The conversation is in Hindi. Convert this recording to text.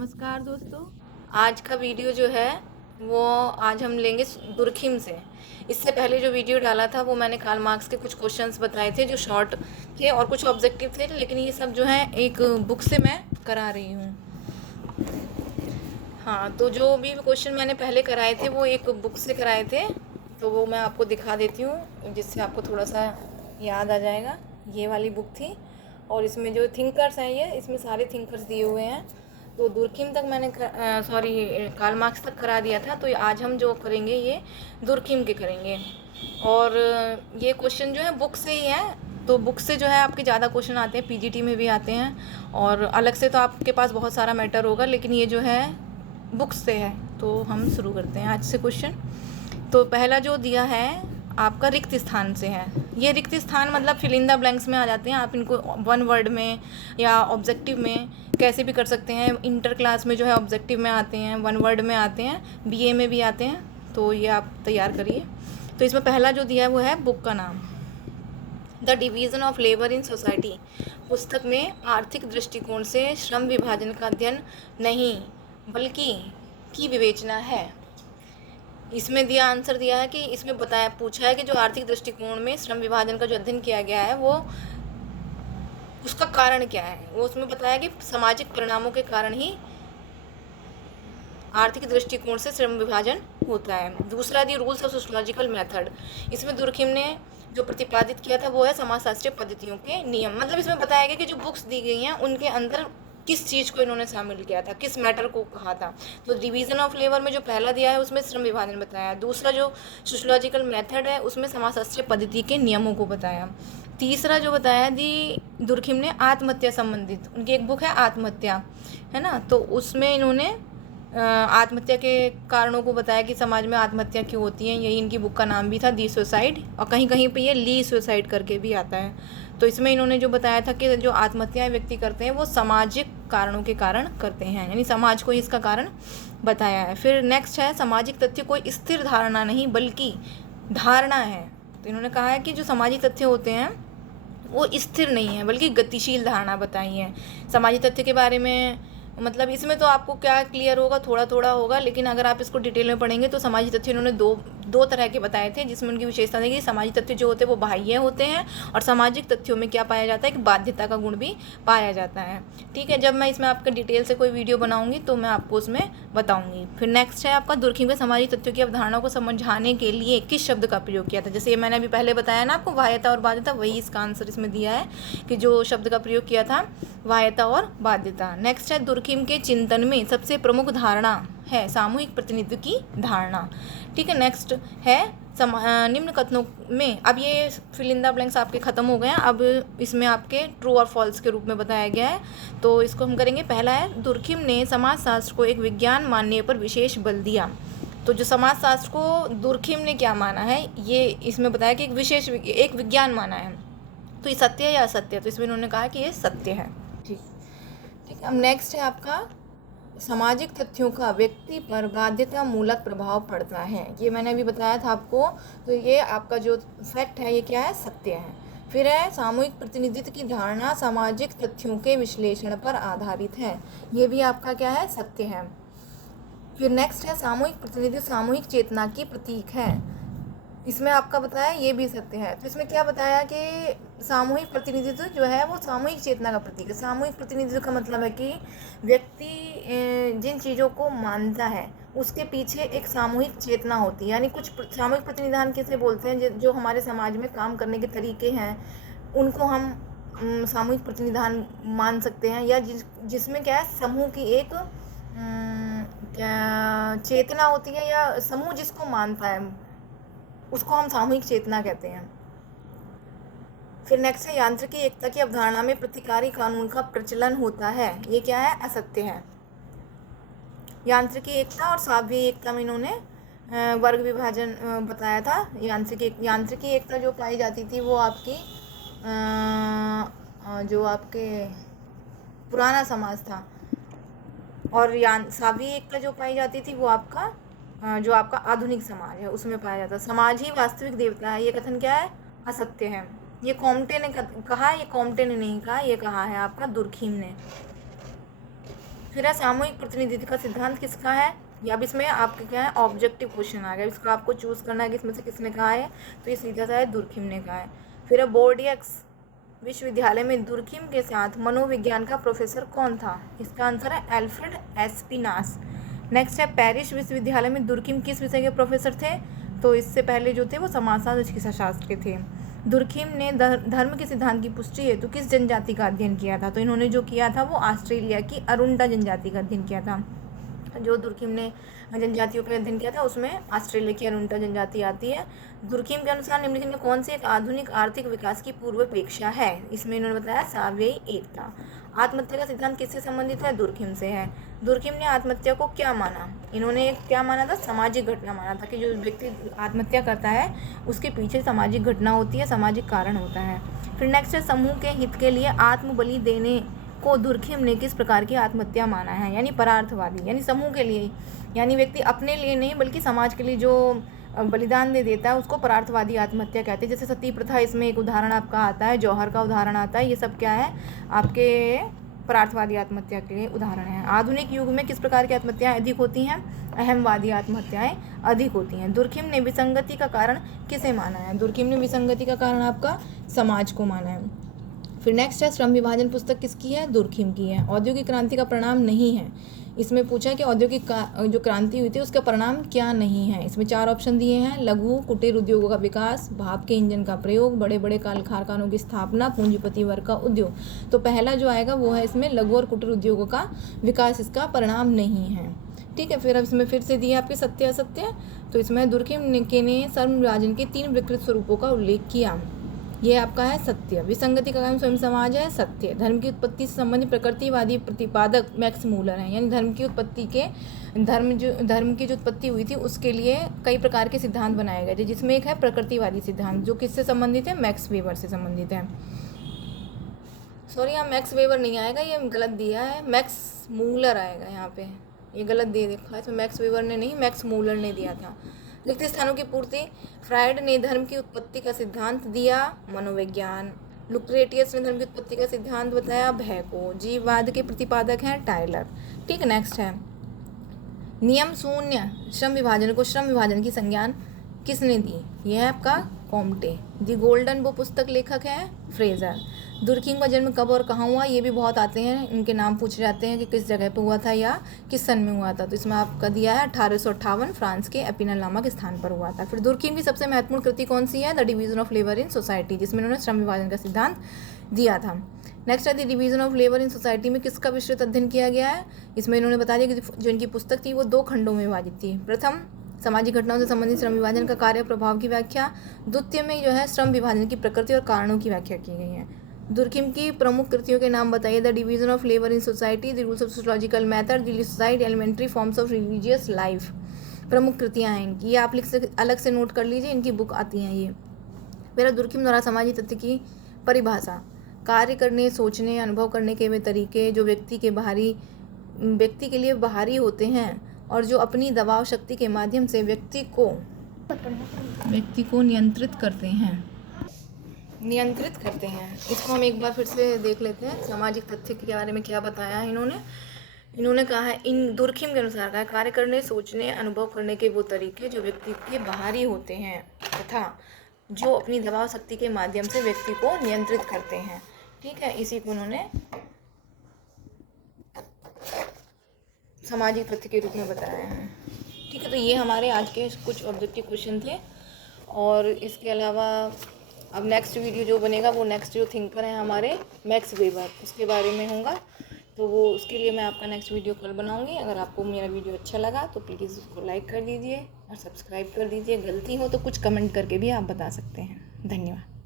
नमस्कार दोस्तों। आज का वीडियो जो है वो आज हम लेंगे दुर्खिम से। इससे पहले जो वीडियो डाला था वो मैंने कार्ल मार्क्स के कुछ क्वेश्चंस बताए थे जो शॉर्ट थे और कुछ ऑब्जेक्टिव थे, लेकिन ये सब जो है एक बुक से मैं करा रही हूँ। हाँ, तो जो भी क्वेश्चन मैंने पहले कराए थे वो एक बुक से कराए थे, तो वो मैं आपको दिखा देती हूँ जिससे आपको थोड़ा सा याद आ जाएगा। ये वाली बुक थी और इसमें जो थिंकर्स हैं ये इसमें सारे थिंकर्स दिए हुए हैं। तो दुर्खिम तक मैंने कार्ल मार्क्स तक करा दिया था, तो आज हम जो करेंगे ये दुर्खिम के करेंगे। और ये क्वेश्चन जो है बुक से ही है, तो बुक से जो है आपके ज़्यादा क्वेश्चन आते हैं, पीजीटी में भी आते हैं और अलग से तो आपके पास बहुत सारा मैटर होगा, लेकिन ये जो है बुक से है। तो हम शुरू करते हैं आज से क्वेश्चन। तो पहला जो दिया है आपका रिक्त स्थान से है। ये रिक्त स्थान मतलब फिल इन द ब्लैंक्स में आ जाते हैं। आप इनको वन वर्ड में या ऑब्जेक्टिव में कैसे भी कर सकते हैं। इंटर क्लास में जो है ऑब्जेक्टिव में आते हैं, वन वर्ड में आते हैं, बीए में भी आते हैं, तो ये आप तैयार करिए। तो इसमें पहला जो दिया है वो है बुक का नाम, the division of labour in society. पुस्तक में आर्थिक दृष्टिकोण से श्रम विभाजन का अध्ययन नहीं बल्कि की विवेचना है। इसमें दिया आंसर दिया है कि इसमें बताया पूछा है कि जो आर्थिक दृष्टिकोण में श्रम विभाजन का जो अध्ययन किया गया है वो उसका कारण क्या है। वो उसमें बताया कि सामाजिक परिणामों के कारण ही आर्थिक दृष्टिकोण से श्रम विभाजन होता है। दूसरा दी रूल्स ऑफ सोशोलॉजिकल मेथड। इसमें दुर्खिम ने जो प्रतिपादित किया था वो है समाजशास्त्रीय पद्धतियों के नियम। मतलब इसमें बताया गया कि जो बुक्स दी गई हैं उनके अंदर किस चीज़ को इन्होंने शामिल किया था, किस मैटर को कहा था। तो डिवीज़न ऑफ लेबर में जो पहला दिया है उसमें श्रम विभाजन बताया। दूसरा जो सोशोलॉजिकल मेथड है उसमें समाजशास्त्रीय पद्धति के नियमों को बताया। तीसरा जो बताया दी दुर्खिम ने आत्महत्या संबंधित, उनकी एक बुक है आत्महत्या, है ना, तो उसमें इन्होंने आत्महत्या के कारणों को बताया कि समाज में आत्महत्या क्यों होती है। यही इनकी बुक का नाम भी था, दी सुसाइड, और कहीं कहीं पे ये ली सुसाइड करके भी आता है। तो इसमें इन्होंने जो बताया था कि जो आत्महत्याएं व्यक्ति करते हैं वो सामाजिक कारणों के कारण करते हैं, यानी समाज को ही इसका कारण बताया है। फिर नेक्स्ट है सामाजिक तथ्य कोई स्थिर धारणा नहीं बल्कि धारणा है। तो इन्होंने कहा है कि जो सामाजिक तथ्य होते हैं वो स्थिर नहीं है बल्कि गतिशील धारणा बताई है। सामाजिक तथ्य के बारे में मतलब इसमें तो आपको क्या क्लियर होगा, थोड़ा थोड़ा होगा, लेकिन अगर आप इसको डिटेल में पढ़ेंगे तो सामाजिक तथ्य इन्होंने दो तरह के बताए थे, जिसमें उनकी विशेषता थी कि सामाजिक तथ्य जो होते हैं वो बाह्य होते हैं और सामाजिक तथ्यों में क्या पाया जाता है कि बाध्यता का गुण भी पाया जाता है। ठीक है, जब मैं इसमें आपका डिटेल से कोई वीडियो बनाऊंगी तो मैं आपको उसमें बताऊंगी। फिर नेक्स्ट है आपका दुर्खिम के सामाजिक तथ्यों की अवधारणा को समझाने के लिए किस शब्द का प्रयोग किया था। जैसे ये मैंने अभी पहले बताया ना आपको, बाह्यता और बाध्यता, वही इसका आंसर इसमें दिया है कि जो शब्द का प्रयोग किया था बाह्यता और बाध्यता। नेक्स्ट है दुर्खिम के चिंतन में सबसे प्रमुख धारणा है सामूहिक प्रतिनिधित्व की धारणा। ठीक है, नेक्स्ट है निम्न कथनों में, अब ये फिल इन द ब्लैंक्स आपके खत्म हो गए हैं, अब इसमें आपके ट्रू और फॉल्स के रूप में बताया गया है। तो इसको हम करेंगे। पहला है दुर्खिम ने समाजशास्त्र को एक विज्ञान मानने पर विशेष बल दिया। तो जो समाजशास्त्र को दुर्खिम ने क्या माना है, ये इसमें बताया कि एक विज्ञान माना है। तो ये सत्य है या असत्य है, तो इसमें इन्होंने कहा कि ये सत्य है। ठीक ठीक। अब नेक्स्ट है आपका सामाजिक तथ्यों का व्यक्ति पर बाध्यता मूलक प्रभाव पड़ता है। ये मैंने अभी बताया था आपको, तो ये आपका जो फैक्ट है ये क्या है, सत्य है। फिर है सामूहिक प्रतिनिधित्व की धारणा सामाजिक तथ्यों के विश्लेषण पर आधारित है। ये भी आपका क्या है, सत्य है। फिर नेक्स्ट है सामूहिक प्रतिनिधित्व सामूहिक चेतना की प्रतीक है। इसमें आपका बताया ये भी सत्य है। तो इसमें क्या बताया कि सामूहिक प्रतिनिधित्व जो है वो सामूहिक चेतना का प्रतीक है। सामूहिक प्रतिनिधित्व का मतलब है कि व्यक्ति जिन चीज़ों को मानता है उसके पीछे एक सामूहिक चेतना होती है। यानी कुछ सामूहिक प्रतिनिधान किसे बोलते हैं, जो हमारे समाज में काम करने के तरीके हैं उनको हम सामूहिक प्रतिनिधान मान सकते हैं, या जिसमें क्या है समूह की एक चेतना होती है, या समूह जिसको मानता है उसको हम सामूहिक चेतना कहते हैं। फिर नेक्स्ट है यांत्रिकी एकता की अवधारणा में प्रतिकारी कानून का प्रचलन होता है। ये क्या है, असत्य है। यांत्रिकी एकता और साध्वी एकता में इन्होंने वर्ग विभाजन बताया था। यांत्रिकी एकता जो पाई जाती थी वो आपकी जो आपके पुराना समाज था, और साध्वी एकता जो पाई जाती थी वो आपका जो आपका आधुनिक समाज है उसमें पाया जाता है। समाज ही वास्तविक देवता है, ये कथन क्या है, असत्य है। ये कॉम्टे ने कहा, ये कॉम्टे ने नहीं कहा, ये कहा है आपका दुर्खिम ने। फिर है सामूहिक प्रतिनिधित्व का सिद्धांत किसका है, या अब इसमें आपके क्या है ऑब्जेक्टिव क्वेश्चन आ गया, इसको आपको चूज करना है कि इसमें से किसने कहा है, तो ये सीधा सा है दुर्खिम ने कहा है। फिर है बोर्डियक्स विश्वविद्यालय में दुर्खिम के साथ मनोविज्ञान का प्रोफेसर कौन था, इसका आंसर है एल्फ्रेड एस्पिनास। नेक्स्ट है पेरिस विश्वविद्यालय में दुर्खिम किस विषय के प्रोफेसर थे, तो इससे पहले जो थे वो समाजशास्त्र चिकित्सा शास्त्र के थे। दुर्खिम ने धर्म के सिद्धांत की पुष्टि हेतु किस जनजाति का अध्ययन किया था, तो इन्होंने जो किया था वो ऑस्ट्रेलिया की अरुंडा जनजाति का अध्ययन किया था। जो दुर्खिम ने जनजातियों का अध्ययन किया था उसमें ऑस्ट्रेलिया की अरुंडा जनजाति आती है। दुर्खिम के अनुसार निम्नलिखित में कौन सी एक आधुनिक आर्थिक विकास की पूर्वापेक्षा है, इसमें इन्होंने बताया सावयवी एकता। आत्महत्या का सिद्धांत किससे संबंधित है, दुर्खिम से है। दुर्खिम ने आत्महत्या को क्या माना, इन्होंने एक क्या माना था, सामाजिक घटना माना था कि जो व्यक्ति आत्महत्या करता है उसके पीछे सामाजिक घटना होती है, सामाजिक कारण होता है। फिर नेक्स्ट है समूह के हित के लिए आत्मबलि देने को दुर्खिम ने किस प्रकार की आत्महत्या माना है, यानी परार्थवादी, यानी समूह के लिए, यानी व्यक्ति अपने लिए नहीं बल्कि समाज के लिए जो बलिदान दे देता है उसको परार्थवादी आत्महत्या कहते हैं। जैसे सती प्रथा इसमें एक उदाहरण आपका आता है, जौहर का उदाहरण आता है, ये सब क्या है आपके परार्थवादी आत्महत्या के लिए उदाहरण है। आधुनिक युग में किस प्रकार की आत्महत्याएं अधिक होती हैं, अहमवादी आत्महत्याएं अधिक होती हैं। दुर्खिम ने विसंगति का कारण किसे माना है, दुर्खिम ने विसंगति का कारण आपका समाज को माना है। फिर नेक्स्ट है श्रम विभाजन पुस्तक किसकी है, दुर्खिम की है। औद्योगिक क्रांति का परिणाम नहीं है, इसमें पूछा कि औद्योगिक जो क्रांति हुई थी उसका परिणाम क्या नहीं है। इसमें 4 ऑप्शन दिए हैं, लघु कुटीर उद्योगों का विकास, भाप के इंजन का प्रयोग, बड़े बड़े कारखानों की स्थापना, पूंजीपति वर्ग का उद्योग। तो पहला जो आएगा वो है इसमें लघु और कुटीर उद्योगों का विकास, इसका परिणाम नहीं है। ठीक है, फिर अब इसमें फिर से दिए आपके सत्य असत्य। तो इसमें दुर्खिम ने श्रम विभाजन के 3 विकृत स्वरूपों का उल्लेख किया, ये आपका है सत्य। विसंगति का कारण स्वयं समाज है, सत्य। धर्म की उत्पत्ति से संबंधित प्रकृतिवादी प्रतिपादक मैक्स मूलर हैं, यानी धर्म की उत्पत्ति के धर्म की जो उत्पत्ति हुई थी उसके लिए कई प्रकार के सिद्धांत बनाए गए थे, जिसमें एक है प्रकृतिवादी सिद्धांत जो किससे संबंधित है, मैक्स वेबर से संबंधित है। सॉरी यहाँ मैक्स वेबर नहीं आएगा, ये गलत दिया है, मैक्स मूलर आएगा यहाँ पे, ये गलत दे देखा है, इसमें मैक्स वेबर ने नहीं मैक्स मूलर ने दिया था। रिक्त स्थानों की पूर्ति, फ्रायड ने धर्म की उत्पत्ति का सिद्धांत दिया, मनोविज्ञान। लुक्रेटियस ने धर्म की उत्पत्ति का सिद्धांत बताया, भय को। जीववाद के प्रतिपादक हैं टाइलर। ठीक, नेक्स्ट है नियम शून्य श्रम विभाजन को श्रम विभाजन की संज्ञान किसने दी, यह है आपका कॉम्टे। दी गोल्डन वो पुस्तक लेखक है फ्रेजर। दुर्खिम का जन्म कब और कहाँ हुआ, ये भी बहुत आते हैं, इनके नाम पूछे जाते हैं कि किस जगह पे हुआ था या किस सन में हुआ था। तो इसमें आपका दिया है 1858 फ्रांस के एपिनल नामक स्थान पर हुआ था। फिर दुर्खिम की सबसे महत्वपूर्ण कृति कौन सी है, the division of labour in society, जिसमें उन्होंने श्रम विभाजन का सिद्धांत दिया था। नेक्स्ट है the division of labour in society में किसका विस्तृत अध्ययन किया गया है, इसमें इन्होंने बता दिया कि जो इनकी पुस्तक थी वो 2 खंडों में विभाजित थी। प्रथम सामाजिक घटनाओं से संबंधित श्रम विभाजन का कार्य प्रभाव की व्याख्या, द्वितीय में जो है श्रम विभाजन की प्रकृति और कारणों की व्याख्या की गई है। दुर्खिम की प्रमुख कृतियों के नाम बताइए, the division of labour in society, the rules of sociological method, the suicide, elementary forms of religious life. प्रमुख कृतियाँ हैं इनकी, ये आप अलग से नोट कर लीजिए, इनकी बुक आती हैं ये। मेरा दुर्खिम द्वारा सामाजिक तथ्य की परिभाषा, कार्य करने, सोचने, अनुभव करने के वे तरीके जो व्यक्ति के लिए बाहरी होते हैं और जो अपनी दबाव शक्ति के माध्यम से व्यक्ति को नियंत्रित करते हैं। इसको हम एक बार फिर से देख लेते हैं। सामाजिक तथ्य के बारे में क्या बताया है इन्होंने कहा है, इन दुर्खिम के अनुसार कहा, कार्य करने, सोचने, अनुभव करने के वो तरीके जो व्यक्ति के बाहरी होते हैं तथा जो अपनी दबाव शक्ति के माध्यम से व्यक्ति को नियंत्रित करते हैं। ठीक है, इसी को उन्होंने सामाजिक तथ्य के रूप में बताया है। ठीक है, तो ये हमारे आज के कुछ ऑब्जेक्टिव क्वेश्चन थे। और इसके अलावा अब नेक्स्ट वीडियो जो बनेगा वो नेक्स्ट जो थिंकर हैं हमारे मैक्स वेबर, उसके बारे में होगा। तो वो उसके लिए मैं आपका नेक्स्ट वीडियो कल बनाऊंगी। अगर आपको मेरा वीडियो अच्छा लगा तो प्लीज़ उसको लाइक कर दीजिए और सब्सक्राइब कर दीजिए। गलती हो तो कुछ कमेंट करके भी आप बता सकते हैं। धन्यवाद।